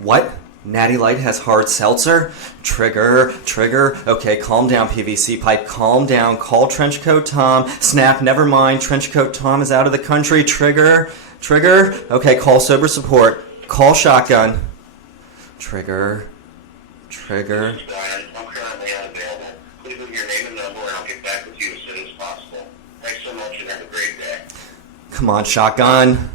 What? Natty Light has hard seltzer? Trigger. Okay, calm down, PVC Pipe. Calm down. Call Trenchcoat Tom. Snap, never mind. Trenchcoat Tom is out of the country. Trigger. Okay, call sober support. Call Shotgun. Trigger. Brian, I'm currently unavailable. Please leave your name and number and I'll get back with you as soon as possible. Thanks so much and have a great day. Come on, Shotgun.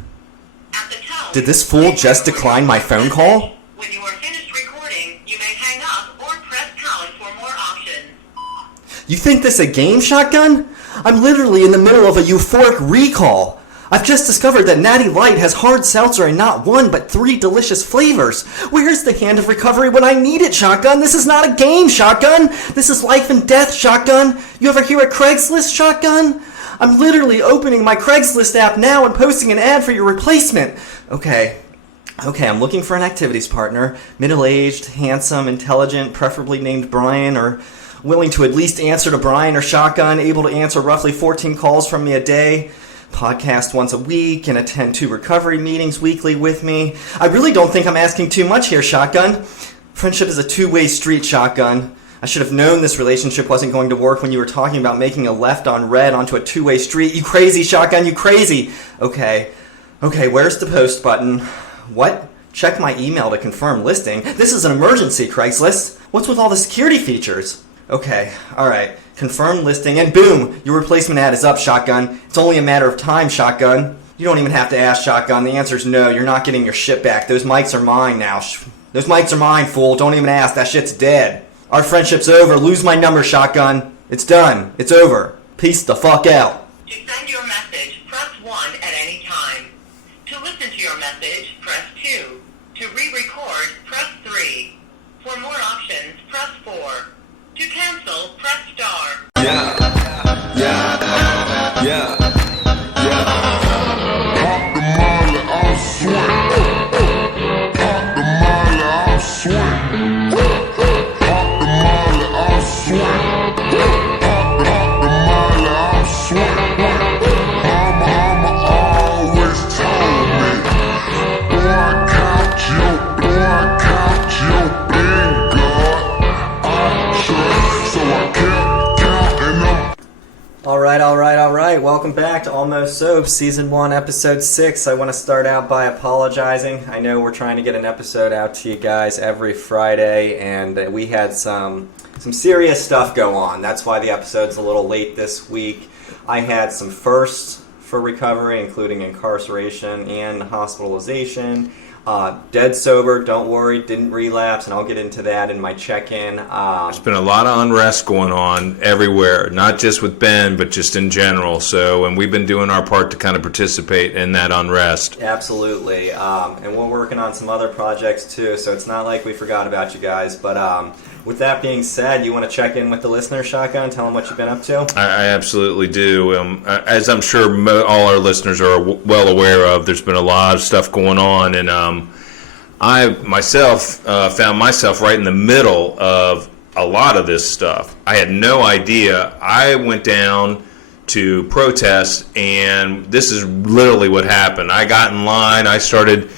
At the tone, Did this fool just decline my phone call? When you are finished recording, you may hang up or press pound for more options. You think this a game, Shotgun? I'm literally in the middle of a euphoric recall. I've just discovered that Natty Light has hard seltzer in not one but 3 delicious flavors. Where's the hand of recovery when I need it, Shotgun? This is not a game, Shotgun. This is life and death, Shotgun. You ever hear of Craigslist, Shotgun? I'm literally opening my Craigslist app now and posting an ad for your replacement. Okay, I'm looking for an activities partner. Middle-aged, handsome, intelligent, preferably named Brian, or willing to at least answer to Brian or Shotgun, able to answer roughly 14 calls from me a day, podcast once a week, and attend 2 recovery meetings weekly with me. I really don't think I'm asking too much here, Shotgun. Friendship is a 2-way street, Shotgun. I should have known this relationship wasn't going to work when you were talking about making a left on red onto a 2-way street. You crazy, Shotgun, you crazy. Okay, where's the post button? What? Check my email to confirm listing. This is an emergency, Craigslist. What's with all the security features? Okay, alright. Confirm listing, and boom! Your replacement ad is up, Shotgun. It's only a matter of time, Shotgun. You don't even have to ask, Shotgun. The answer's no. You're not getting your shit back. Those mics are mine now. Those mics are mine, fool. Don't even ask. That shit's dead. Our friendship's over. Lose my number, Shotgun. It's done. It's over. Peace the fuck out. To send your message, press 1 at any time. To listen to your message, press 2. To re-record, press 3. For more options, press 4. To cancel, press star. Yeah. Pop the molly, I'll swing. Pop the molly, I'll swing. Pop the molly, I'll swing. Pop the molly, I'll swing. Mama always told me, boy, count your bingo. I'm sure, so I kept counting them. Alright. Welcome back to Almost Sobes, Season 1, Episode 6. I want to start out by apologizing. I know we're trying to get an episode out to you guys every Friday, and we had some serious stuff go on. That's why the episode's a little late this week. I had some firsts for recovery, including incarceration and hospitalization. Dead sober, don't worry, didn't relapse, and I'll get into that in my check-in. There's been a lot of unrest going on everywhere, not just with Ben, but just in general. And we've been doing our part to kind of participate in that unrest. Absolutely, and we're working on some other projects too, so it's not like we forgot about you guys. But with that being said, you want to check in with the listener, Shotgun, tell them what you've been up to? I absolutely do. As I'm sure all our listeners are well aware of, there's been a lot of stuff going on, and I myself found myself right in the middle of a lot of this stuff. I had no idea. I went down to protest, and this is literally what happened. I got in line. I started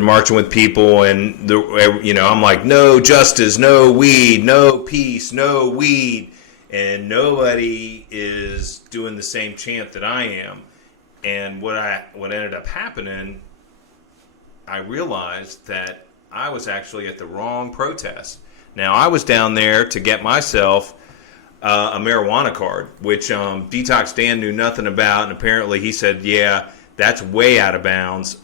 marching with people, and I'm like, no justice, no weed, no peace, no weed, and nobody is doing the same chant that I am. And what ended up happening, I realized that I was actually at the wrong protest. Now, I was down there to get myself a marijuana card, which Detox Dan knew nothing about, and apparently he said, yeah, that's way out of bounds.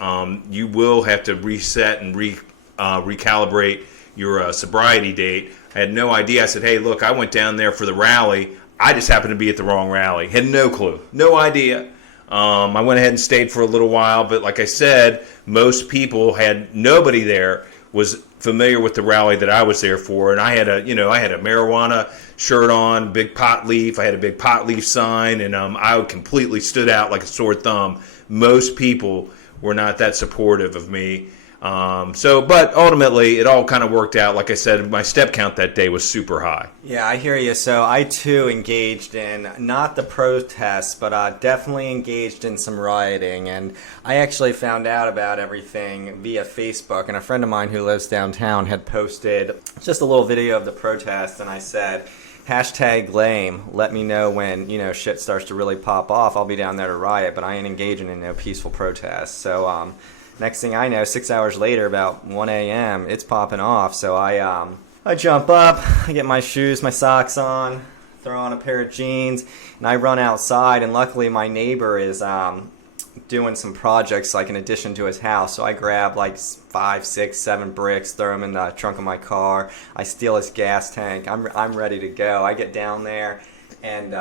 You will have to reset and recalibrate your sobriety date. I had no idea. I said, hey, look, I went down there for the rally. I just happened to be at the wrong rally. Had no clue. No idea. I went ahead and stayed for a little while, but like I said, most people nobody there was familiar with the rally that I was there for, and I had a marijuana shirt on, big pot leaf. I had a big pot leaf sign, and I completely stood out like a sore thumb. Most people were not that supportive of me. But ultimately, it all kind of worked out. Like I said, my step count that day was super high. Yeah, I hear you. So I too engaged in not the protests, but definitely engaged in some rioting. And I actually found out about everything via Facebook. And a friend of mine who lives downtown had posted just a little video of the protest. And I said, #lame. Let me know when, shit starts to really pop off. I'll be down there to riot, but I ain't engaging in no peaceful protests. So, next thing I know, 6 hours later, about 1 a.m., it's popping off. So I jump up, I get my shoes, my socks on, throw on a pair of jeans, and I run outside. And luckily, my neighbor is doing some projects, like in addition to his house. So I grab like 5, 6, 7 bricks, throw them in the trunk of my car. I steal his gas tank. I'm ready to go. I get down there, and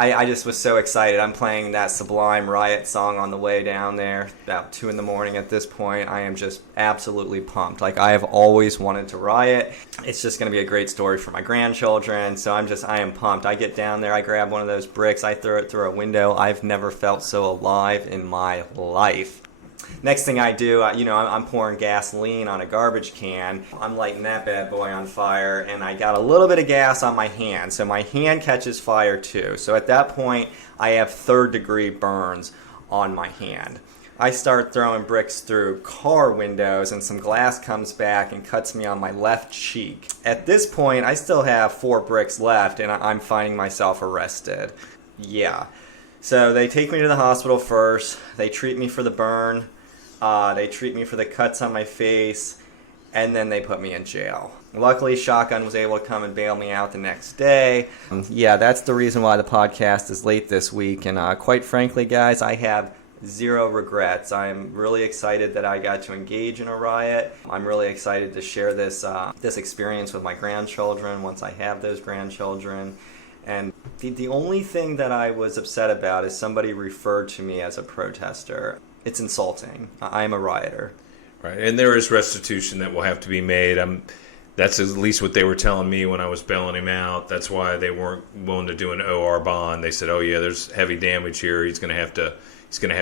I just was so excited. I'm playing that Sublime Riot song on the way down there, about 2 in the morning at this point. I am just absolutely pumped. Like, I have always wanted to riot. It's just going to be a great story for my grandchildren, so I am pumped. I get down there, I grab one of those bricks, I throw it through a window. I've never felt so alive in my life. Next thing I do, I'm pouring gasoline on a garbage can. I'm lighting that bad boy on fire, and I got a little bit of gas on my hand. So my hand catches fire too. So at that point, I have 3rd-degree burns on my hand. I start throwing bricks through car windows, and some glass comes back and cuts me on my left cheek. At this point, I still have 4 bricks left, and I'm finding myself arrested. Yeah. So they take me to the hospital first. They treat me for the burn. They treat me for the cuts on my face, and then they put me in jail. Luckily, Shotgun was able to come and bail me out the next day. Yeah, that's the reason why the podcast is late this week, and quite frankly, guys, I have 0 regrets. I'm really excited that I got to engage in a riot. I'm really excited to share this experience with my grandchildren once I have those grandchildren. And the only thing that I was upset about is somebody referred to me as a protester. It's insulting. I am a rioter. Right, and there is restitution that will have to be made. That's at least what they were telling me when I was bailing him out. That's why they weren't willing to do an OR bond. They said, "Oh yeah, there's heavy damage here. He's going to have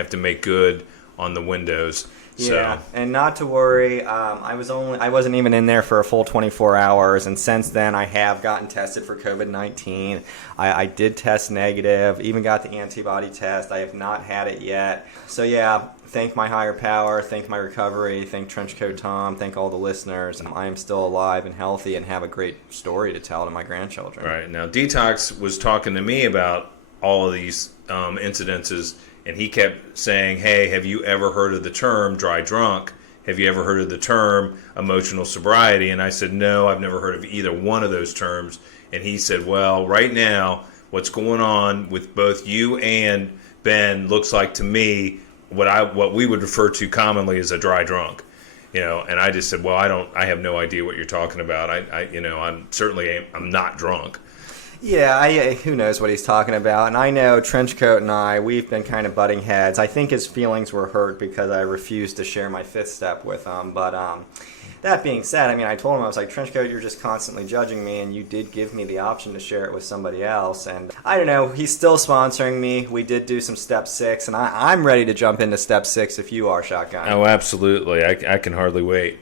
to make good on the windows." Yeah, and not to worry, I wasn't even in there for a full 24 hours, and since then I have gotten tested for COVID-19. I did test negative, even got the antibody test. I have not had it yet. So yeah, thank my higher power, thank my recovery, thank Trenchcoat Tom, thank all the listeners. I am still alive and healthy and have a great story to tell to my grandchildren. Right, now Detox was talking to me about all of these incidences. And he kept saying, "Hey, have you ever heard of the term dry drunk? Have you ever heard of the term emotional sobriety?" And I said, "No, I've never heard of either one of those terms." And he said, "Well, right now, what's going on with both you and Ben looks like to me what we would refer to commonly as a dry drunk." And I just said, "Well, I have no idea what you're talking about. I'm not drunk." Yeah, who knows what he's talking about. And I know Trenchcoat and we've been kind of butting heads. I think his feelings were hurt because I refused to share my 5th step with him. But that being said, I told him, I was like, "Trenchcoat, you're just constantly judging me, and you did give me the option to share it with somebody else." And I don't know, he's still sponsoring me. We did do some step 6, and I'm ready to jump into step 6 if you are, Shotgun. Oh, absolutely. I can hardly wait.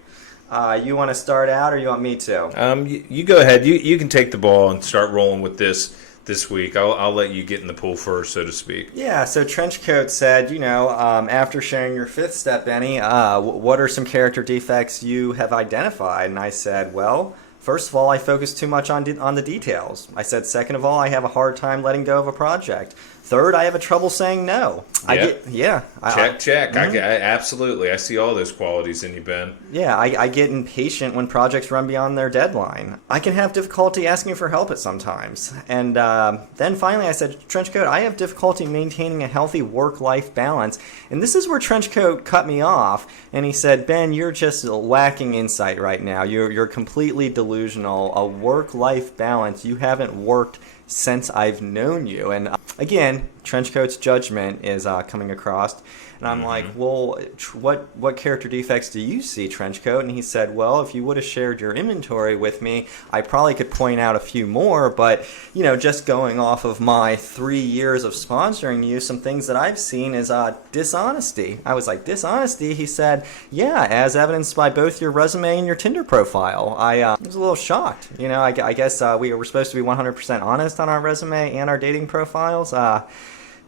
You want to start out, or you want me to? You go ahead. You can take the ball and start rolling with this week. I'll let you get in the pool first, so to speak. Yeah, so Trenchcoat said, after sharing your 5th step, Benny, what are some character defects you have identified? And I said, well, first of all, I focus too much on the details. I said, second of all, I have a hard time letting go of a project. Third, I have a trouble saying no. Check. Mm-hmm. I absolutely. I see all those qualities in you, Ben. Yeah, I get impatient when projects run beyond their deadline. I can have difficulty asking for help at sometimes. And then finally I said, Trenchcoat, I have difficulty maintaining a healthy work-life balance. And this is where Trenchcoat cut me off. And he said, Ben, you're just lacking insight right now. You're completely delusional. A work-life balance. You haven't worked since I've known you. And again, Trenchcoat's judgment is coming across. And I'm like, well, what character defects do you see, Trenchcoat? And he said, well, if you would have shared your inventory with me, I probably could point out a few more. But, just going off of my 3 years of sponsoring you, some things that I've seen is dishonesty. I was like, dishonesty? He said, yeah, as evidenced by both your resume and your Tinder profile. I was a little shocked. I guess we were supposed to be 100% honest on our resume and our dating profiles.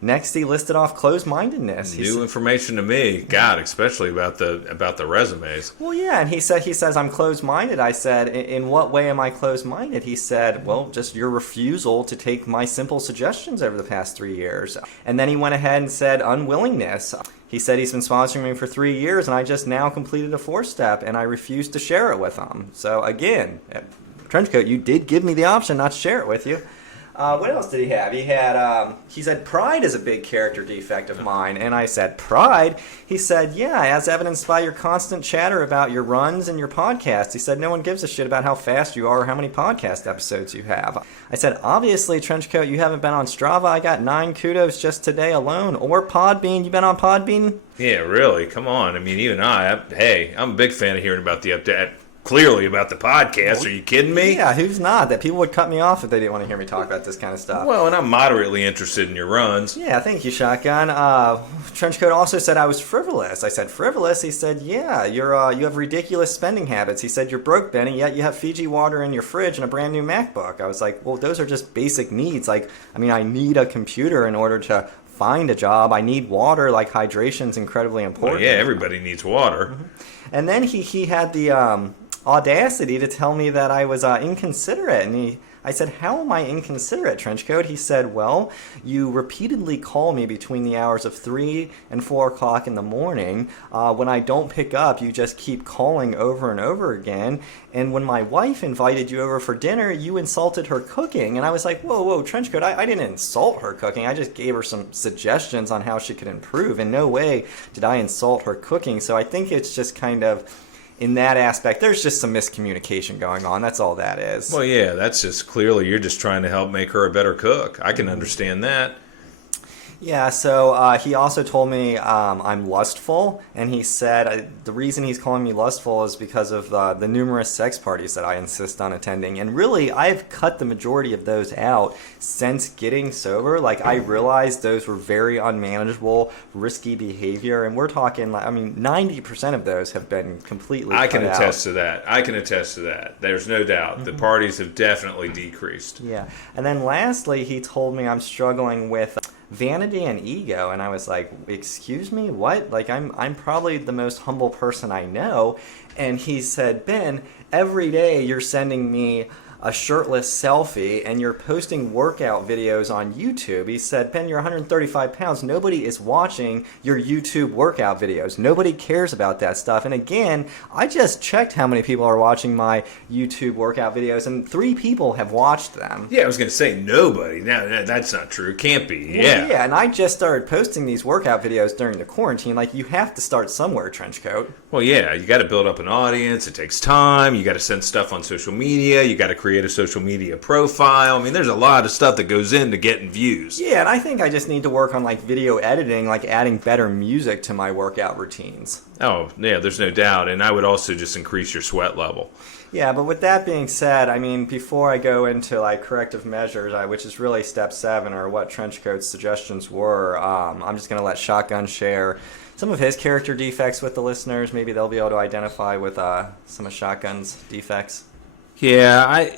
Next, he listed off closed-mindedness. New information to me, God, especially about the resumes. Well, yeah, and he says I'm closed-minded. I said, in what way am I closed-minded? He said, well, just your refusal to take my simple suggestions over the past 3 years. And then he went ahead and said unwillingness. He said he's been sponsoring me for 3 years, and I just now completed a 4-step, and I refused to share it with him. So again, Trenchcoat, you did give me the option not to share it with you. What else did he have? He said pride is a big character defect of mine. And I said, pride? He said, yeah, as evidenced by your constant chatter about your runs and your podcasts. He said, no one gives a shit about how fast you are or how many podcast episodes you have. I said, obviously, Trenchcoat, you haven't been on Strava. I got 9 kudos just today alone. Or Podbean. You been on Podbean? Yeah, really? Come on. I mean, you and I'm a big fan of hearing about the update. Clearly about the podcast. Are you kidding me? Yeah, who's not? That people would cut me off if they didn't want to hear me talk about this kind of stuff. Well, and I'm moderately interested in your runs. Yeah, thank you, Shotgun. Trenchcoat also said I was frivolous. I said, frivolous? He said, yeah, you have ridiculous spending habits. He said, you're broke, Benny, yet you have Fiji water in your fridge and a brand new MacBook. I was like, well, those are just basic needs. I need a computer in order to find a job. I need water. Like, hydration's incredibly important. Well, yeah, everybody needs water. Mm-hmm. And then he had the audacity to tell me that I was inconsiderate, and I said, how am I inconsiderate, Trenchcoat? He said, well, you repeatedly call me between the hours of 3 and 4 o'clock in the morning. When I don't pick up, you just keep calling over and over again. And when my wife invited you over for dinner, you insulted her cooking. And I was like, whoa, Trenchcoat, I didn't insult her cooking. I just gave her some suggestions on how she could improve. In no way did I insult her cooking. So I think it's just kind of, in that aspect, there's just some miscommunication going on. That's all that is. Well, yeah, that's just clearly you're just trying to help make her a better cook. I can understand that. Yeah, so he also told me I'm lustful, and he said the reason he's calling me lustful is because of the numerous sex parties that I insist on attending. And really, I've cut the majority of those out since getting sober. Like, I realized those were very unmanageable, risky behavior, and we're talking, 90% of those have been completely cut out. I can attest to that. There's no doubt. Mm-hmm. The parties have definitely decreased. Yeah, and then lastly, he told me I'm struggling with Vanity and Ego, and I was like, excuse me, what? Like, I'm probably the most humble person I know. And he said, Ben, every day you're sending me a shirtless selfie and you're posting workout videos on YouTube. He said, Ben, you're 135 pounds. Nobody is watching your YouTube workout videos. Nobody cares about that stuff. And again, I just checked how many people are watching my YouTube workout videos, and 3 people have watched them. Yeah, I was going to say nobody. No, that's not true. Can't be. Yeah. Well, yeah, and I just started posting these workout videos during the quarantine. Like, you have to start somewhere, Trenchcoat. Well, yeah, you got to build up an audience. It takes time. You got to send stuff on social media. You got to create a social media profile. I mean, there's a lot of stuff that goes into getting views. Yeah, and I think I just need to work on, like, video editing, like adding better music to my workout routines. Oh, yeah, there's no doubt. And I would also just increase your sweat level. Yeah, but with that being said, I mean, before I go into, like, corrective measures, which is really step 7, or what Trenchcoat's suggestions were, I'm just going to let Shotgun share some of his character defects with the listeners. Maybe they'll be able to identify with some of Shotgun's defects. Yeah,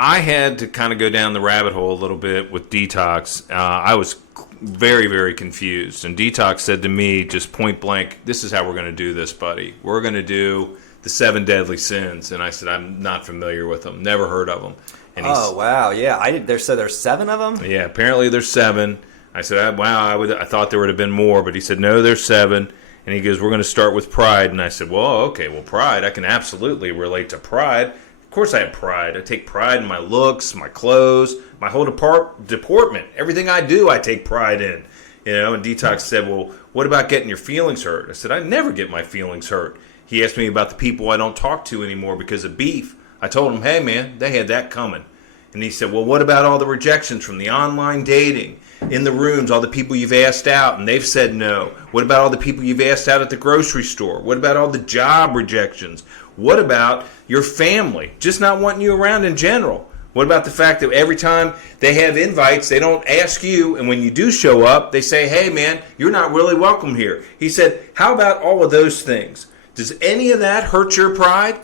I had to kind of go down the rabbit hole a little bit with Detox. I was very, very confused. And Detox said to me, just point blank, this is how we're going to do this, buddy. We're going to do the 7 deadly sins. And I said, I'm not familiar with them. Never heard of them. And oh, wow. Yeah. There's 7 of them? Yeah, apparently there's 7. I said, wow, I thought there would have been more. But he said, no, there's 7. And he goes, we're going to start with pride. And I said, well, okay, well, pride. I can absolutely relate to pride. Of course I have pride. I take pride in my looks, my clothes, my whole deportment. Everything I do, I take pride in. You know, and Detox said, well, what about getting your feelings hurt? I said, I never get my feelings hurt. He asked me about the people I don't talk to anymore because of beef. I told him, hey, man, they had that coming. And he said, well, what about all the rejections from the online dating, in the rooms, all the people you've asked out and they've said no? What about all the people you've asked out at the grocery store? What about all the job rejections? What about your family just not wanting you around in general? What about the fact that every time they have invites, they don't ask you, and when you do show up, they say, hey, man, you're not really welcome here. He said, how about all of those things? Does any of that hurt your pride?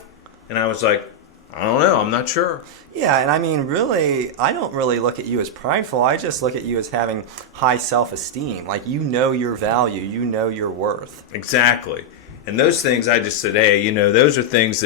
And I was like, I don't know. I'm not sure. Yeah, and I mean, really, I don't really look at you as prideful. I just look at you as having high self-esteem. Like, you know your value. You know your worth. Exactly. And those things, I just said, hey, those are things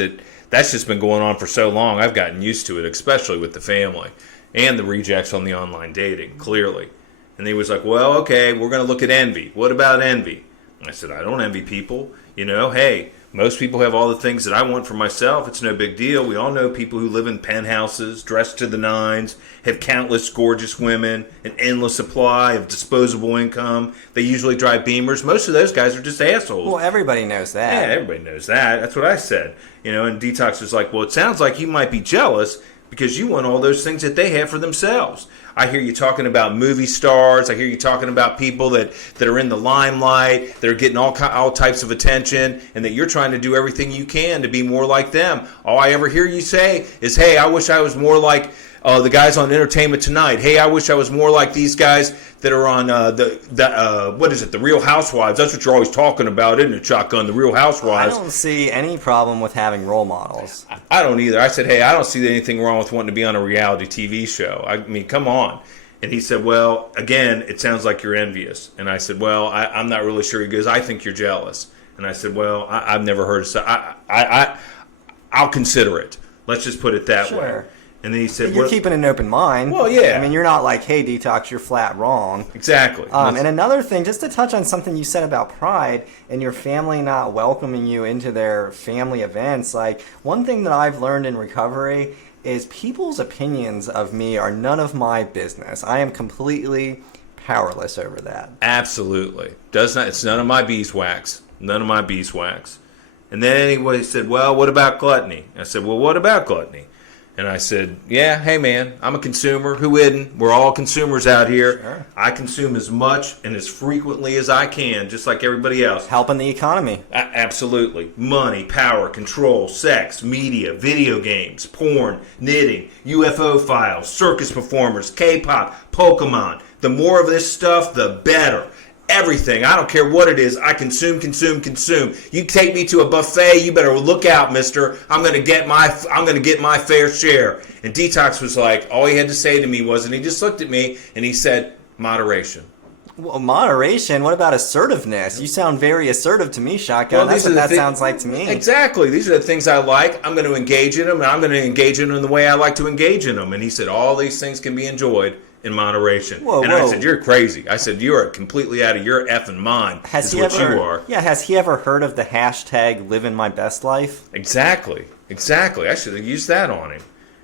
that's just been going on for so long. I've gotten used to it, especially with the family and the rejects on the online dating, clearly. And he was like, well, okay, we're going to look at envy. What about envy? I said, I don't envy people. Hey, most people have all the things that I want for myself. It's no big deal. We all know people who live in penthouses, dressed to the nines, have countless gorgeous women, an endless supply of disposable income. They usually drive Beamers. Most of those guys are just assholes. Well, everybody knows that. Yeah, everybody knows that. That's what I said. And Detox was like, well, it sounds like you might be jealous because you want all those things that they have for themselves. I hear you talking about movie stars. I hear you talking about people that are in the limelight. They're getting all types of attention, and that you're trying to do everything you can to be more like them. All I ever hear you say is, hey, I wish I was more like the guys on Entertainment Tonight. Hey, I wish I was more like these guys that are on the Real Housewives. That's what you're always talking about, isn't it, Shotgun? The Real Housewives. I don't see any problem with having role models. I don't either. I said, hey, I don't see anything wrong with wanting to be on a reality TV show. I mean, come on. And he said, well, again, it sounds like you're envious. And I said, well, I'm not really sure. He goes, I think you're jealous. And I said, well, I've never heard of I'll consider it. Let's just put it that way. And then he said, you're keeping an open mind. Well, yeah. I mean, you're not like, hey, Detox, you're flat wrong. Exactly. And another thing, just to touch on something you said about pride and your family not welcoming you into their family events, like, one thing that I've learned in recovery is people's opinions of me are none of my business. I am completely powerless over that. Absolutely. It's none of my beeswax. None of my beeswax. And then anyway, he said, well, what about gluttony? I said, well, what about gluttony? And I said, yeah, hey, man, I'm a consumer. Who isn't? We're all consumers out here. Sure. I consume as much and as frequently as I can, just like everybody else. Helping the economy. Absolutely. Money, power, control, sex, media, video games, porn, knitting, UFO files, circus performers, K-pop, Pokemon. The more of this stuff, the better. Everything. I don't care what it is. I consume. You take me to a buffet, you better look out, mister. I'm gonna get my fair share. And Detox was like, all he had to say to me was, and he just looked at me and he said, moderation. Well, moderation? What about assertiveness? You sound very assertive to me, Shotgun. That's what that sounds like to me. Exactly. These are the things I like. I'm going to engage in them, and I'm going to engage in them the way I like to engage in them. And he said, all these things can be enjoyed in moderation. I said, you're crazy. I said, you are completely out of your effing mind. You are. Yeah, has he ever heard of the hashtag living my best life? Exactly. I should have used that on him.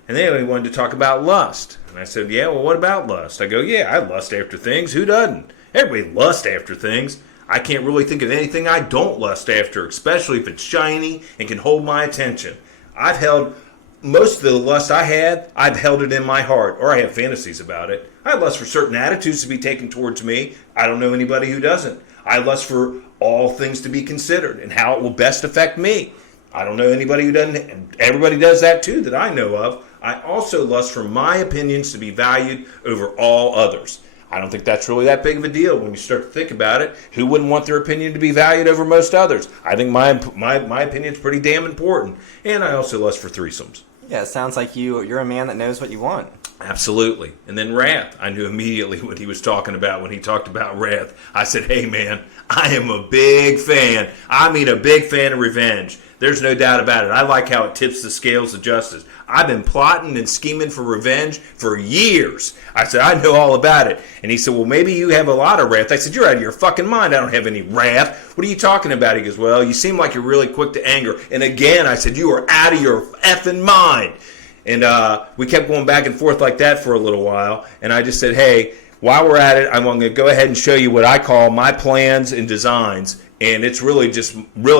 And then he wanted to talk about lust. And I said, yeah, well, what about lust? I go, yeah, I lust after things. Who doesn't? Everybody lusts after things. I can't really think of anything I don't lust after, especially if it's shiny and can hold my attention. I've held most of the lust I had, I've held it in my heart, or I have fantasies about it. I lust for certain attitudes to be taken towards me. I don't know anybody who doesn't. I lust for all things to be considered and how it will best affect me. I don't know anybody who doesn't. Everybody does that too that I know of. I also lust for my opinions to be valued over all others. I don't think that's really that big of a deal when you start to think about it. Who wouldn't want their opinion to be valued over most others? I think my opinion's pretty damn important. And I also lust for threesomes. Yeah, it sounds like you're a man that knows what you want. Absolutely. And then wrath. I knew immediately what he was talking about when he talked about wrath. I said, hey, man, I am a big fan. I mean, a big fan of revenge. There's no doubt about it. I like how it tips the scales of justice. I've been plotting and scheming for revenge for years. I said, I know all about it. And he said, well, maybe you have a lot of wrath. I said, you're out of your fucking mind. I don't have any wrath. What are you talking about? He goes, well, you seem like you're really quick to anger. And again, I said, you are out of your effing mind. And we kept going back and forth like that for a little while. And I just said, hey, while we're at it, I'm going to go ahead and show you what I call my plans and designs. And it's really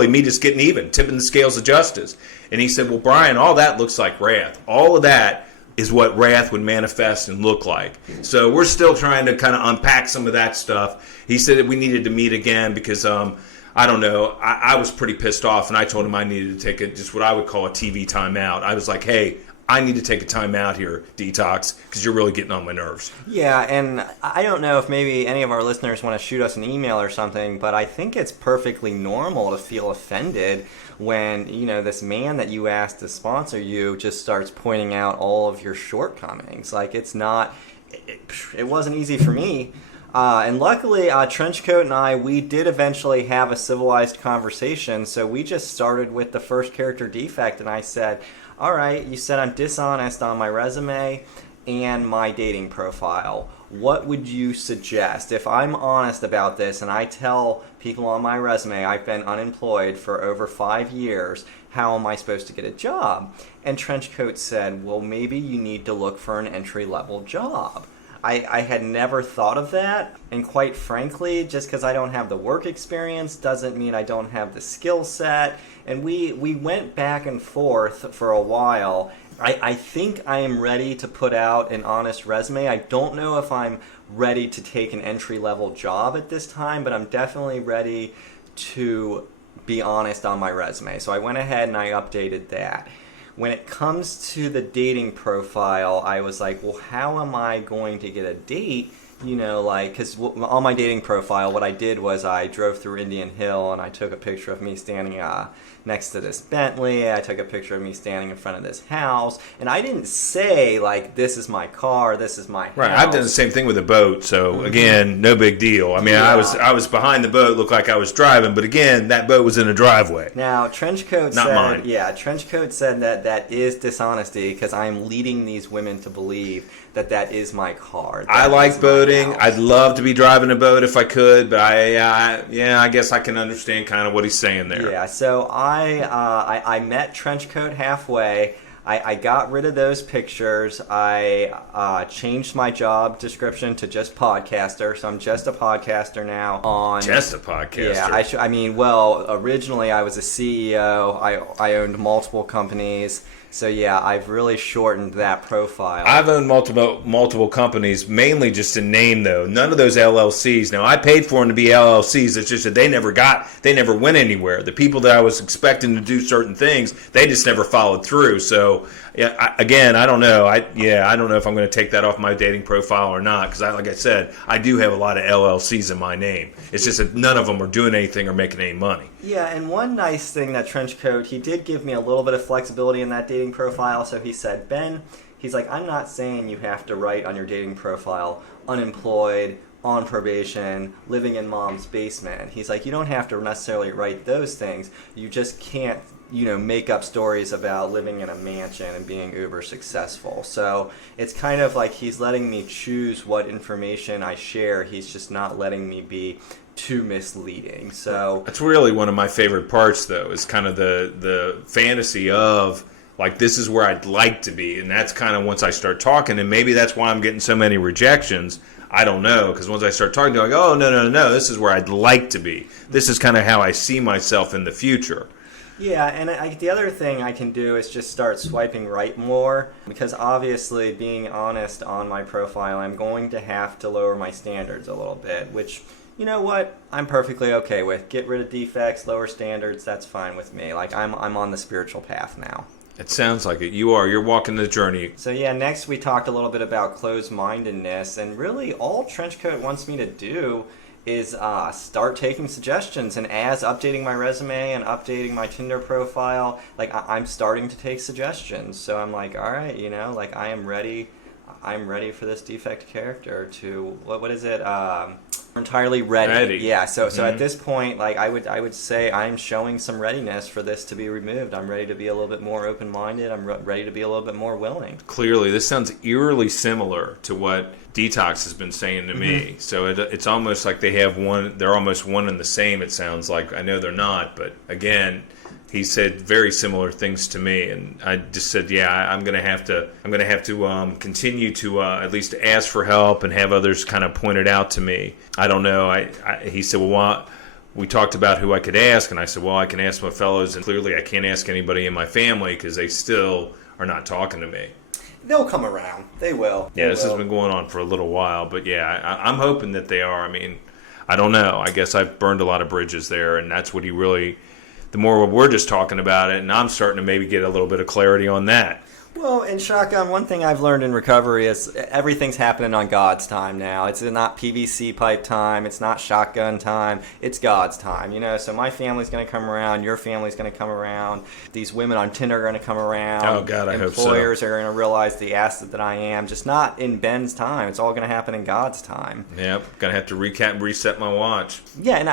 me just getting even, tipping the scales of justice. And he said, well, Brian, all that looks like wrath. All of that is what wrath would manifest and look like. So we're still trying to kind of unpack some of that stuff. He said that we needed to meet again because I don't know, I was pretty pissed off, and I told him I needed to take just what I would call a TV timeout. I was like, hey, I need to take a time out here, Detox, because you're really getting on my nerves. Yeah, and I don't know if maybe any of our listeners want to shoot us an email or something, but I think it's perfectly normal to feel offended when, you know, this man that you asked to sponsor you just starts pointing out all of your shortcomings. Like, it's not, it wasn't easy for me. And luckily, Trenchcoat and I, we did eventually have a civilized conversation, so we just started with the first character defect, and I said, all right, you said I'm dishonest on my resume and my dating profile. What would you suggest? If I'm honest about this and I tell people on my resume I've been unemployed for over 5 years, how am I supposed to get a job? And Trenchcoat said, well, maybe you need to look for an entry-level job. I had never thought of that, and quite frankly, just because I don't have the work experience doesn't mean I don't have the skill set. And we went back and forth for a while. I think I am ready to put out an honest resume. I don't know if I'm ready to take an entry-level job at this time, but I'm definitely ready to be honest on my resume. So I went ahead and I updated that. When it comes to the dating profile, I was like, well, how am I going to get a date? You know, like, because on my dating profile, what I did was I drove through Indian Hill and I took a picture of me standing next to this Bentley. I took a picture of me standing in front of this house. And I didn't say, like, this is my car, this is my house. Right, I've done the same thing with a boat, so again, no big deal. I mean, yeah. I was behind the boat, looked like I was driving, but again, that boat was in a driveway. Now, Trenchcoat Not said, mine. Yeah, Trenchcoat said that is dishonesty because I'm leading these women to believe that is my car. I like boating. I'd love to be driving a boat if I could, but I guess I can understand kind of what he's saying there. Yeah, so I met Trenchcoat halfway. I got rid of those pictures. I changed my job description to just podcaster, so I'm just a podcaster now. Just a podcaster. Yeah, I mean, well, originally I was a CEO. I owned multiple companies. So yeah, I've really shortened that profile. I've owned multiple companies, mainly just in name though. None of those LLCs. Now I paid for them to be LLCs. It's just that they never went anywhere. The people that I was expecting to do certain things, they just never followed through. So yeah, I don't know. I don't know if I'm going to take that off my dating profile or not because, like I said, I do have a lot of LLCs in my name. It's just that none of them are doing anything or making any money. Yeah, and one nice thing that Trenchcoat, he did give me a little bit of flexibility in that dating profile. So he said, Ben, he's like, I'm not saying you have to write on your dating profile unemployed, on probation, living in mom's basement. He's like, you don't have to necessarily write those things. You just can't, make up stories about living in a mansion and being uber successful. So it's kind of like he's letting me choose what information I share. He's just not letting me be too misleading. So that's really one of my favorite parts, though, is kind of the fantasy of, like, this is where I'd like to be. And that's kind of once I start talking, and maybe that's why I'm getting so many rejections. I don't know, because once I start talking, they're like, oh, no, this is where I'd like to be. This is kind of how I see myself in the future. Yeah, and the other thing I can do is just start swiping right more, because obviously, being honest on my profile, I'm going to have to lower my standards a little bit, which, you know what, I'm perfectly okay with. Get rid of defects, lower standards, that's fine with me. Like, I'm on the spiritual path now. It sounds like it. You're walking the journey. So yeah, next we talked a little bit about closed-mindedness, and really all Trenchcoat wants me to do is start taking suggestions. And as updating my resume and updating my Tinder profile, like I'm starting to take suggestions. So I'm like, all right, like I'm ready for this defect character to what is it? Entirely ready. Yeah. So at this point, like I would say I'm showing some readiness for this to be removed. I'm ready to be a little bit more open-minded. I'm ready to be a little bit more willing. Clearly, this sounds eerily similar to what Detox has been saying to me. So it's almost like they have one. They're almost one and the same. It sounds like. I know they're not, but again, he said very similar things to me, and I just said, yeah, I'm gonna have to continue to at least ask for help and have others kind of point it out to me. I don't know. He said, well, we talked about who I could ask, and I said, well, I can ask my fellows, and clearly I can't ask anybody in my family because they still are not talking to me. They'll come around. They will. Yeah, They this has will. been going on for a little while, but yeah, I'm hoping that they are. I mean, I don't know. I guess I've burned a lot of bridges there, and that's what he really. The more we're just talking about it, and I'm starting to maybe get a little bit of clarity on that. Well, in shotgun, one thing I've learned in recovery is everything's happening on God's time now. It's not PVC pipe time. It's not shotgun time. It's God's time, you know. So my family's going to come around. Your family's going to come around. These women on Tinder are going to come around. Oh, God, I hope so. Employers are going to realize the asset that I am. Just not in Ben's time. It's all going to happen in God's time. Yep, gonna have to reset my watch. Yeah, and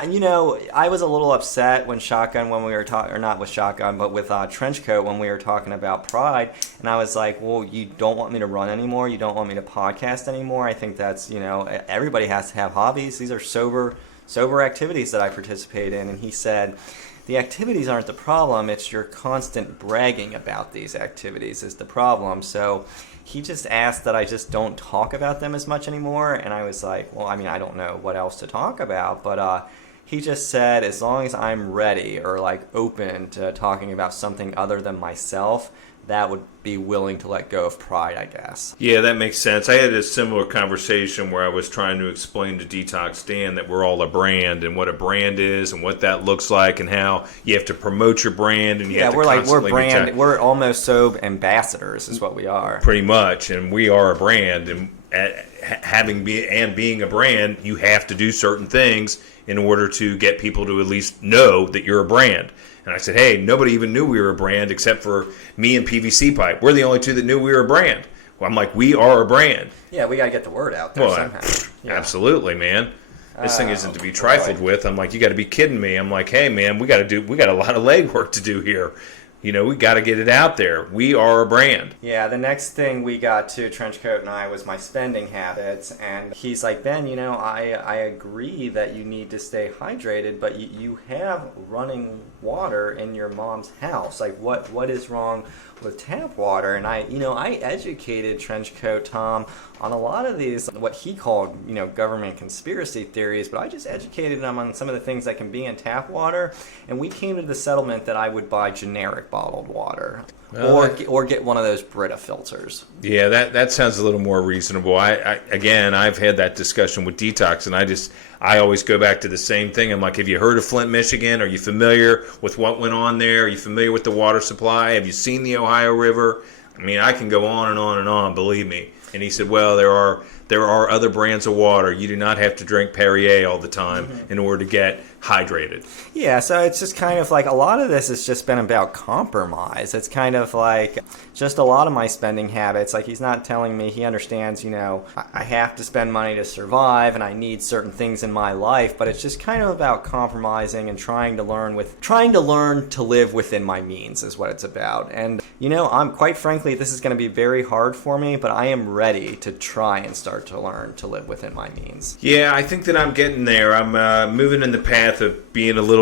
I was a little upset when we were talking, or not with shotgun, but with Trenchcoat when we were talking about pride, and I was like, well, you don't want me to run anymore, you don't want me to podcast anymore. I think that's, everybody has to have hobbies. These are sober activities that I participate in. And he said, the activities aren't the problem, it's your constant bragging about these activities is the problem. So he just asked that I just don't talk about them as much anymore, and I was like, well, I mean, I don't know what else to talk about, but he just said as long as I'm ready or like open to talking about something other than myself, that would be willing to let go of pride, I guess. Yeah, that makes sense. I had a similar conversation where I was trying to explain to Detox Dan that we're all a brand and what a brand is and what that looks like and how you have to promote your brand and you have to we're almost Sobe ambassadors is what we are. Pretty much, and we are a brand, and being a brand, you have to do certain things in order to get people to at least know that you're a brand. And I said, hey, nobody even knew we were a brand except for me and PVC Pipe. We're the only two that knew we were a brand. Well, I'm like, we are a brand. Yeah, we got to get the word out there somehow. Yeah. Absolutely, man. This thing isn't to be trifled with. I'm like, you got to be kidding me. I'm like, hey, man, we got a lot of legwork to do here. We got to get it out there. We are a brand. Yeah, the next thing we got to, Trenchcoat and I, was my spending habits. And he's like, Ben, I agree that you need to stay hydrated, but you have running water in your mom's house. Like, what is wrong with tap water? And I educated Trenchcoat Tom on a lot of these, what he called, government conspiracy theories, but I just educated him on some of the things that can be in tap water, and we came to the settlement that I would buy generic bottled water. Or get one of those Brita filters. Yeah, that sounds a little more reasonable. I've had that discussion with Detox, and I always go back to the same thing. I'm like, have you heard of Flint, Michigan? Are you familiar with what went on there? Are you familiar with the water supply? Have you seen the Ohio River? I mean, I can go on and on and on, believe me. And he said, well, there are other brands of water. You do not have to drink Perrier all the time in order to get hydrated. Yeah, so it's just kind of like a lot of this has just been about compromise. It's kind of like just a lot of my spending habits. Like, he's not telling me, he understands, I have to spend money to survive and I need certain things in my life, but it's just kind of about compromising and trying to learn to live within my means is what it's about. And, I'm quite frankly, this is going to be very hard for me, but I am ready to try and start to learn to live within my means. Yeah, I think that I'm getting there. I'm moving in the path of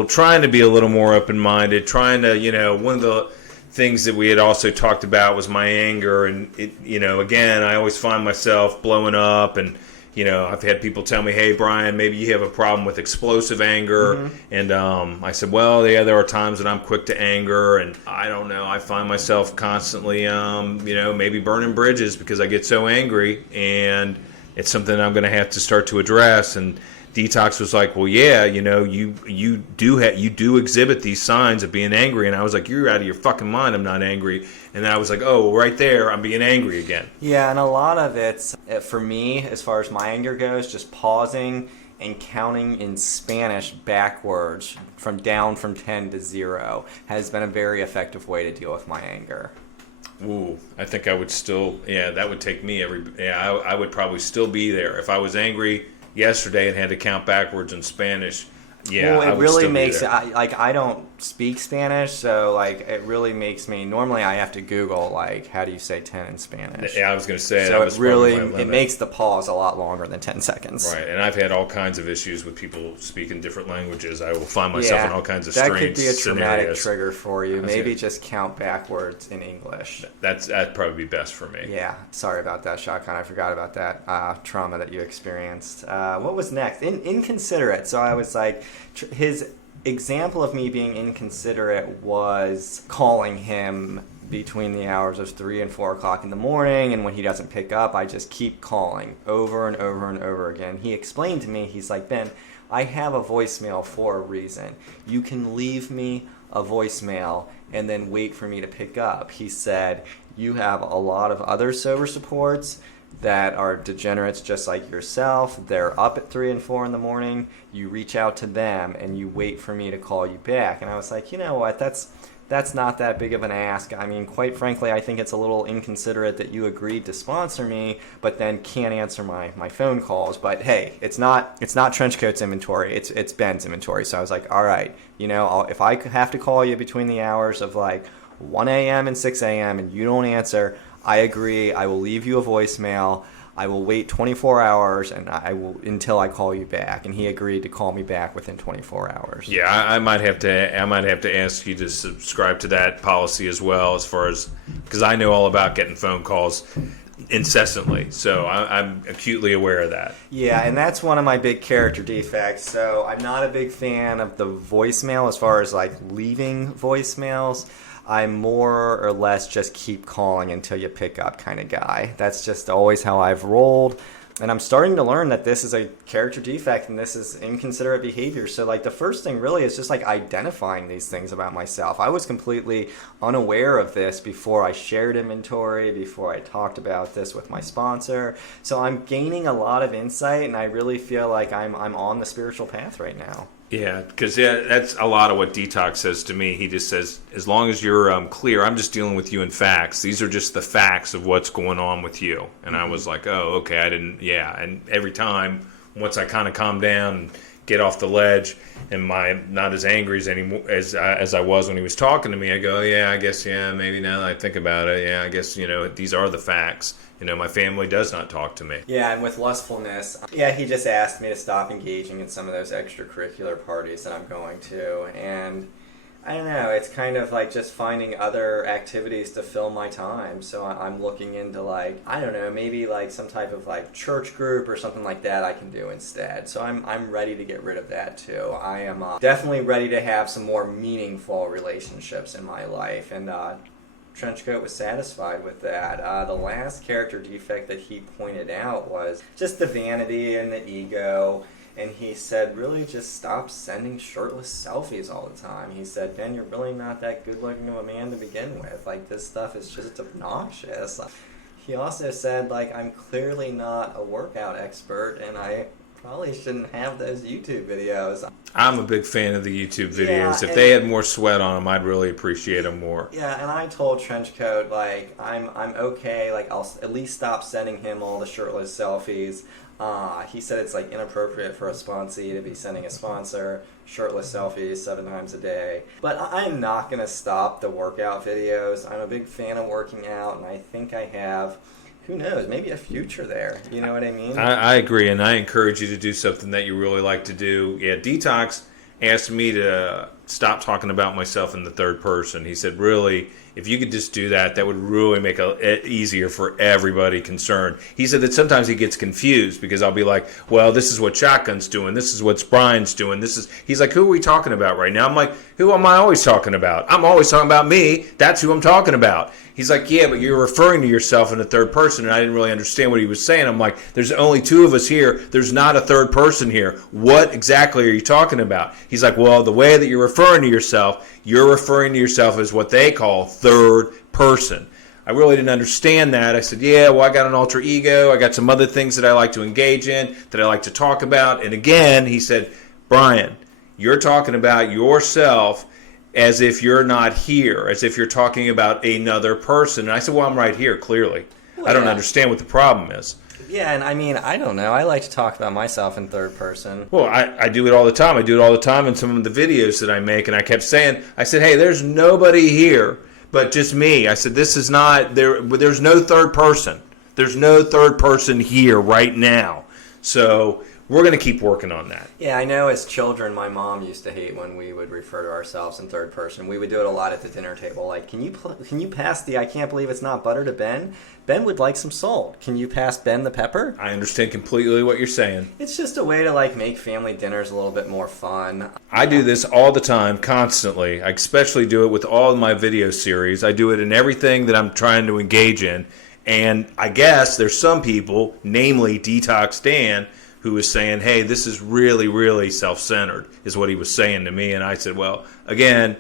trying to be a little more open-minded, trying to, one of the things that we had also talked about was my anger, and again, I always find myself blowing up, and I've had people tell me, hey, Brian, maybe you have a problem with explosive anger, and I said, well, yeah, there are times that I'm quick to anger, and I don't know, I find myself constantly, maybe burning bridges because I get so angry, and it's something I'm going to have to start to address. And Detox was like, well, yeah, you do exhibit these signs of being angry. And I was like, you're out of your fucking mind. I'm not angry. And then I was like, oh, well, right there, I'm being angry again. Yeah, and a lot of it's, for me, as far as my anger goes, just pausing and counting in Spanish backwards from 10 to 0 has been a very effective way to deal with my anger. Ooh, I think I would still, that would take me I would probably still be there. If I was angry yesterday and had to count backwards in Spanish, well, it really makes I don't speak Spanish, so it really makes me. Normally, I have to Google how do you say 10 in Spanish. Yeah, I was going to say. So it makes the pause a lot longer than 10 seconds. Right, and I've had all kinds of issues with people speaking different languages. I will find myself in all kinds of strange scenarios. That could be a traumatic scenarios. Trigger for you. Maybe just count backwards in English. That'd probably be best for me. Yeah, sorry about that, Shotgun. I forgot about that trauma that you experienced. What was next? Inconsiderate. So I was like, his example of me being inconsiderate was calling him between the hours of 3 and 4 o'clock in the morning, and when he doesn't pick up, I just keep calling over and over and over again. He explained to me, he's like, Ben, I have a voicemail for a reason. You can leave me a voicemail and then wait for me to pick up. He said, you have a lot of other sober supports that are degenerates just like yourself. They're up at 3 and 4 in the morning. You reach out to them and you wait for me to call you back. And I was like, you know what, that's not that big of an ask. I mean, quite frankly, I think it's a little inconsiderate that you agreed to sponsor me, but then can't answer my phone calls. But hey, it's not Trenchcoat's inventory. It's Ben's inventory. So I was like, all right, you know, if I have to call you between the hours of like 1 a.m. and 6 a.m. and you don't answer, I agree. I will leave you a voicemail. I will wait 24 hours and I will until I call you back. And he agreed to call me back within 24 hours. Yeah, I might have to ask you to subscribe to that policy as well, as far as, because I know all about getting phone calls incessantly, so I'm acutely aware of that. Yeah, and that's one of my big character defects. So I'm not a big fan of the voicemail as far as like leaving voicemails. I'm more or less just keep calling until you pick up kind of guy. That's just always how I've rolled. And I'm starting to learn that this is a character defect and this is inconsiderate behavior. So like the first thing really is just like identifying these things about myself. I was completely unaware of this before I shared inventory, before I talked about this with my sponsor. So I'm gaining a lot of insight and I really feel like I'm on the spiritual path right now. Yeah, because that's a lot of what Detox says to me. He just says, as long as you're clear, I'm just dealing with you in facts. These are just the facts of what's going on with you. And I was like, oh, okay, I didn't, yeah. And every time, once I kind of calm down and get off the ledge and not as angry as I was when he was talking to me, I go, yeah, I guess, yeah, maybe now that I think about it, yeah, I guess, you know, these are the facts. You know, my family does not talk to me. Yeah, and with lustfulness, yeah, he just asked me to stop engaging in some of those extracurricular parties that I'm going to. And I don't know, it's kind of like just finding other activities to fill my time. So I'm looking into like, I don't know, maybe like some type of like church group or something like that I can do instead. So I'm ready to get rid of that too. I am definitely ready to have some more meaningful relationships in my life. And Trenchcoat was satisfied with that. The last character defect that he pointed out was just the vanity and the ego. And he said, really just stop sending shirtless selfies all the time. He said, Ben, you're really not that good looking of a man to begin with. Like, this stuff is just obnoxious. He also said, like, I'm clearly not a workout expert, and I probably shouldn't have those YouTube videos. I'm a big fan of the YouTube videos. If they had more sweat on them, I'd really appreciate them more. Yeah, and I told Trenchcoat, like, I'm okay. Like, I'll at least stop sending him all the shirtless selfies. He said it's like inappropriate for a sponsee to be sending a sponsor shirtless selfies 7 times a day. But I'm not going to stop the workout videos. I'm a big fan of working out, and I think I have, who knows, maybe a future there. You know what I mean? I agree, and I encourage you to do something that you really like to do. Yeah, Detox asked me to stop talking about myself in the third person. He said, really, if you could just do that, that would really make it easier for everybody concerned. He said that sometimes he gets confused because I'll be like, well, this is what Shotgun's doing. This is what Brian's doing. He's like, who are we talking about right now? I'm like, who am I always talking about? I'm always talking about me. That's who I'm talking about. He's like, yeah, but you're referring to yourself in the third person, and I didn't really understand what he was saying. I'm like, there's only 2 of us here. There's not a third person here. What exactly are you talking about? He's like, well, the way that you're referring to yourself as what they call third person. I really didn't understand that. I said, yeah, well, I got an alter ego. I got some other things that I like to engage in, that I like to talk about. And again, he said, Brian, you're talking about yourself as if you're not here, as if you're talking about another person. And I said, well, I'm right here, clearly. Well, I don't understand what the problem is. Yeah, and I mean, I don't know. I like to talk about myself in third person. Well, I do it all the time. I do it all the time in some of the videos that I make. And I kept saying, I said, hey, there's nobody here but just me. I said, this is not, there's no third person. There's no third person here right now. So we're going to keep working on that. Yeah, I know as children, my mom used to hate when we would refer to ourselves in third person. We would do it a lot at the dinner table. Like, can you pass the I can't believe it's not butter to Ben? Ben would like some salt. Can you pass Ben the pepper? I understand completely what you're saying. It's just a way to, like, make family dinners a little bit more fun. I do this all the time, constantly. I especially do it with all of my video series. I do it in everything that I'm trying to engage in. And I guess there's some people, namely Detox Dan, who was saying, hey, this is really, really self-centered, is what he was saying to me. And I said, well, again,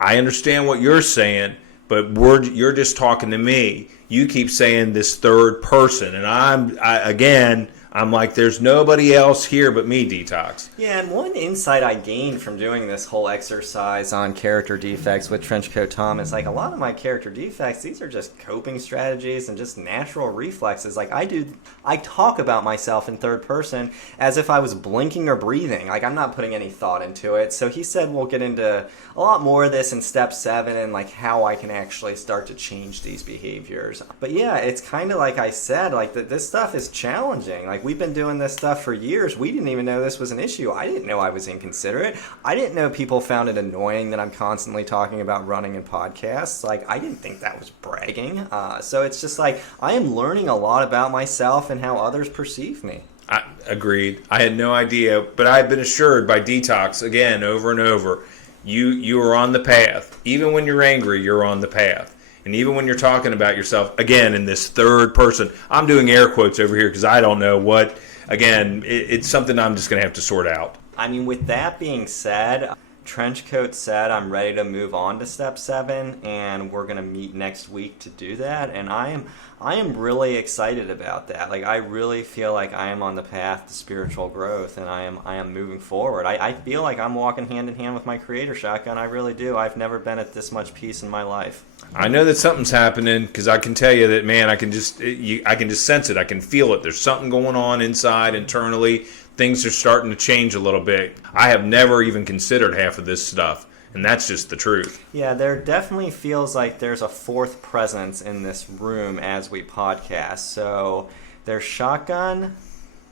I understand what you're saying, but you're just talking to me. You keep saying this third person. And I'm like, there's nobody else here but me, Detox. Yeah, and one insight I gained from doing this whole exercise on character defects with Trenchcoat Tom is, like, a lot of my character defects, these are just coping strategies and just natural reflexes. Like, I talk about myself in third person as if I was blinking or breathing. Like, I'm not putting any thought into it. So he said we'll get into a lot more of this in step 7 and, like, how I can actually start to change these behaviors. But yeah, it's kind of like I said, like, this stuff is challenging. Like, we've been doing this stuff for years. We didn't even know this was an issue. I didn't know I was inconsiderate. I didn't know people found it annoying that I'm constantly talking about running in podcasts. Like, I didn't think that was bragging. So it's just like, I am learning a lot about myself and how others perceive me. I agreed. I had no idea, but I've been assured by Detox, again, over and over, you are on the path. Even when you're angry, you're on the path. And even when you're talking about yourself, again, in this third person, I'm doing air quotes over here because I don't know what, again, it's something I'm just going to have to sort out. I mean, with that being said, Trenchcoat said I'm ready to move on to step 7, and we're going to meet next week to do that. And I am really excited about that. Like, I really feel like I am on the path to spiritual growth, and I am moving forward. I feel like I'm walking hand in hand with my creator shotgun. I really do. I've never been at this much peace in my life. I know that something's happening because I can tell you that, man, I can just sense it. I can feel it. There's something going on inside, internally. Things are starting to change a little bit. I have never even considered half of this stuff, and that's just the truth. Yeah, there definitely feels like there's a fourth presence in this room as we podcast. So there's Shotgun,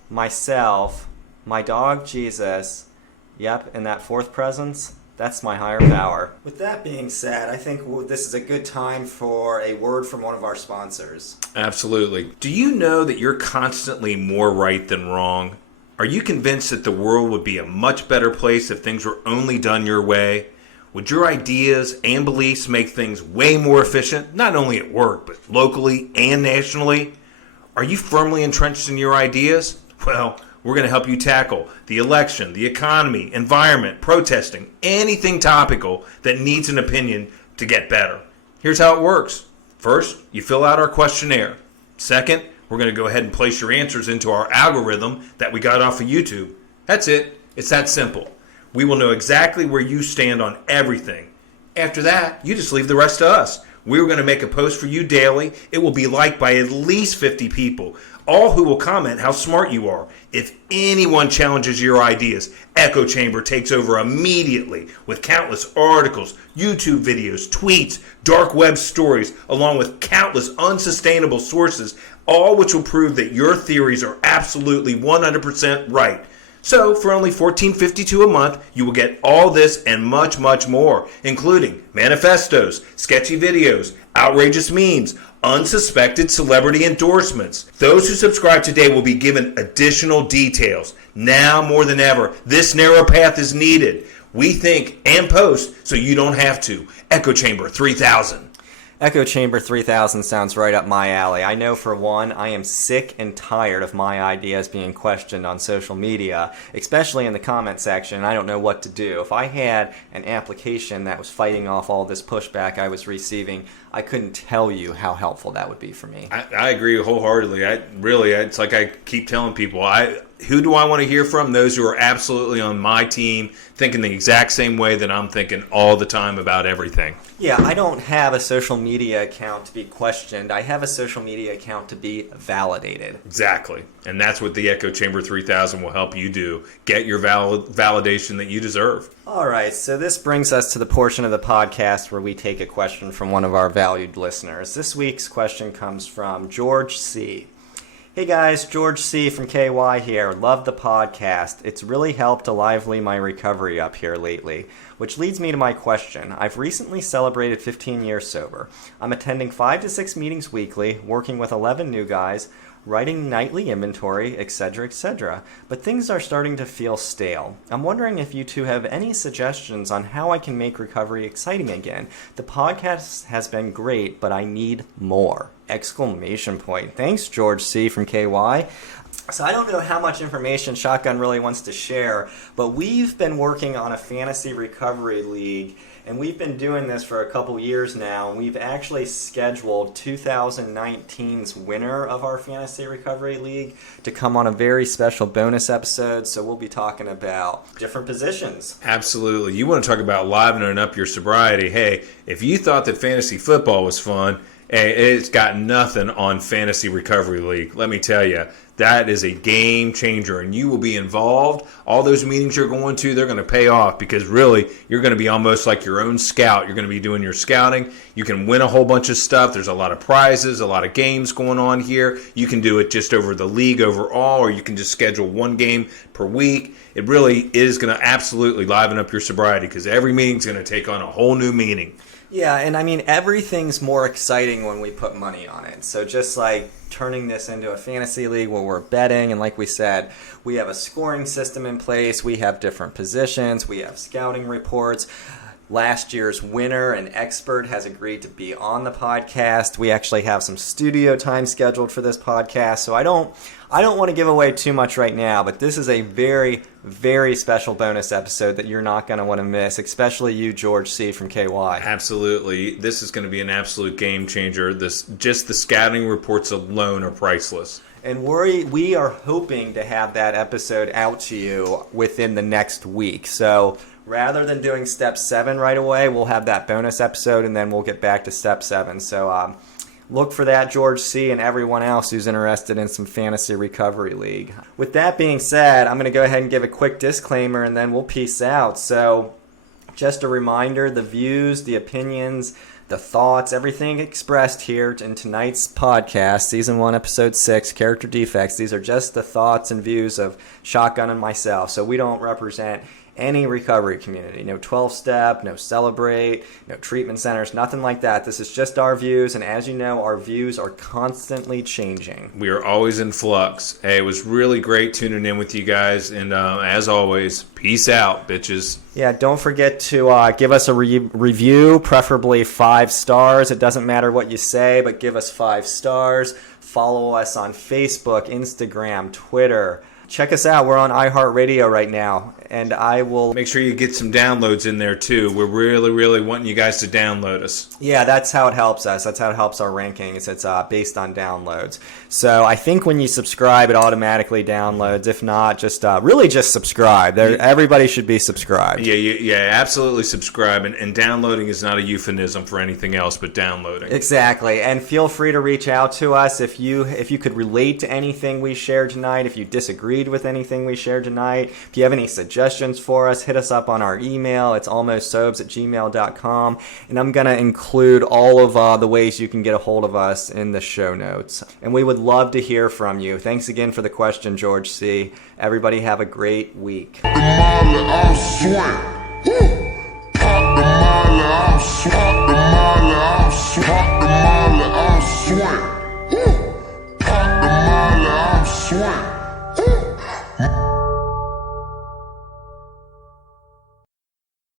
myself, my dog Jesus, yep, and that fourth presence, that's my higher power. With that being said, I think this is a good time for a word from one of our sponsors. Absolutely. Do you know that you're constantly more right than wrong? Are you convinced that the world would be a much better place if things were only done your way? Would your ideas and beliefs make things way more efficient, not only at work, but locally and nationally? Are you firmly entrenched in your ideas? Well, we're going to help you tackle the election, the economy, environment, protesting, anything topical that needs an opinion to get better. Here's how it works. First, you fill out our questionnaire. Second, we're going to go ahead and place your answers into our algorithm that we got off of YouTube. That's it. It's that simple. We will know exactly where you stand on everything. After that, you just leave the rest to us. We're going to make a post for you daily. It will be liked by at least 50 people, all who will comment how smart you are. If anyone challenges your ideas, Echo Chamber takes over immediately with countless articles, YouTube videos, tweets, dark web stories, along with countless unsustainable sources, all which will prove that your theories are absolutely 100% right. So, for only $14.52 a month, you will get all this and much, much more, including manifestos, sketchy videos, outrageous memes, unsuspected celebrity endorsements. Those who subscribe today will be given additional details. Now more than ever, this narrow path is needed. We think and post so you don't have to. Echo Chamber 3000. Echo Chamber 3000 sounds right up my alley. I know for one, I am sick and tired of my ideas being questioned on social media, especially in the comment section. I don't know what to do. If I had an application that was fighting off all this pushback I was receiving, I couldn't tell you how helpful that would be for me. I agree wholeheartedly. It's like I keep telling people, who do I want to hear from? Those who are absolutely on my team, thinking the exact same way that I'm thinking all the time about everything. Yeah, I don't have a social media account to be questioned. I have a social media account to be validated. Exactly. And that's what the Echo Chamber 3000 will help you do. Get your validation that you deserve. All right, so this brings us to the portion of the podcast where we take a question from one of our valued listeners. This week's question comes from George C. Hey guys, George C. from KY here. Love the podcast. It's really helped to lively my recovery up here lately. Which leads me to my question. I've recently celebrated 15 years sober. I'm attending 5 to 6 meetings weekly, working with 11 new guys, writing nightly inventory, etc., etc. But things are starting to feel stale. I'm wondering if you two have any suggestions on how I can make recovery exciting again. The podcast has been great, but I need more! Exclamation point. Thanks, George C. from KY. So I don't know how much information Shotgun really wants to share, but we've been working on a fantasy recovery league, and we've been doing this for a couple years now, and we've actually scheduled 2019's winner of our fantasy recovery league to come on a very special bonus episode, so we'll be talking about different positions. Absolutely. You want to talk about livening up your sobriety. Hey, if you thought that fantasy football was fun, hey, it's got nothing on Fantasy Recovery League. Let me tell you, that is a game changer, and you will be involved. All those meetings you're going to, they're going to pay off because really, you're going to be almost like your own scout. You're going to be doing your scouting. You can win a whole bunch of stuff. There's a lot of prizes, a lot of games going on here. You can do it just over the league overall, or you can just schedule one game per week. It really is going to absolutely liven up your sobriety because every meeting's going to take on a whole new meaning. Yeah, and I mean, everything's more exciting when we put money on it. So just like turning this into a fantasy league where we're betting, and like we said, we have a scoring system in place, we have different positions, we have scouting reports. Last year's winner and expert has agreed to be on the podcast. We actually have some studio time scheduled for this podcast, so I don't want to give away too much right now, but this is a very, very special bonus episode that you're not going to want to miss, especially you, George C. from KY. Absolutely. This is going to be an absolute game changer. Just the scouting reports alone are priceless. And we are hoping to have that episode out to you within the next week. So rather than doing step 7 right away, we'll have that bonus episode and then we'll get back to step 7. So look for that, George C. and everyone else who's interested in some Fantasy Recovery League. With that being said, I'm going to go ahead and give a quick disclaimer and then we'll peace out. So just a reminder, the views, the opinions, the thoughts, everything expressed here in tonight's podcast, Season 1, Episode 6, Character Defects, these are just the thoughts and views of Shotgun and myself. So we don't represent any recovery community. No 12-step, no Celebrate, no treatment centers, nothing like that. This is just our views, and as you know, our views are constantly changing. We are always in flux. Hey, it was really great tuning in with you guys, and as always, peace out, bitches. Yeah, don't forget to give us a review, preferably 5 stars. It doesn't matter what you say, but give us 5 stars. Follow us on Facebook, Instagram, Twitter. Check us out. We're on iHeartRadio right now, and I will make sure you get some downloads in there too. We're really, really wanting you guys to download us. Yeah, that's how it helps us. That's how it helps our rankings. It's based on downloads. So I think when you subscribe, it automatically downloads. If not, just really just subscribe. Everybody should be subscribed. Yeah, absolutely subscribe. And downloading is not a euphemism for anything else but downloading. Exactly. And feel free to reach out to us if you could relate to anything we shared tonight. If you disagreed with anything we shared tonight. If you have any suggestions for us, hit us up on our email. It's almostsobes@gmail.com. And I'm going to include all of the ways you can get a hold of us in the show notes. And we would love to hear from you. Thanks again for the question, George C. Everybody have a great week. The Molly, I swear. Woo!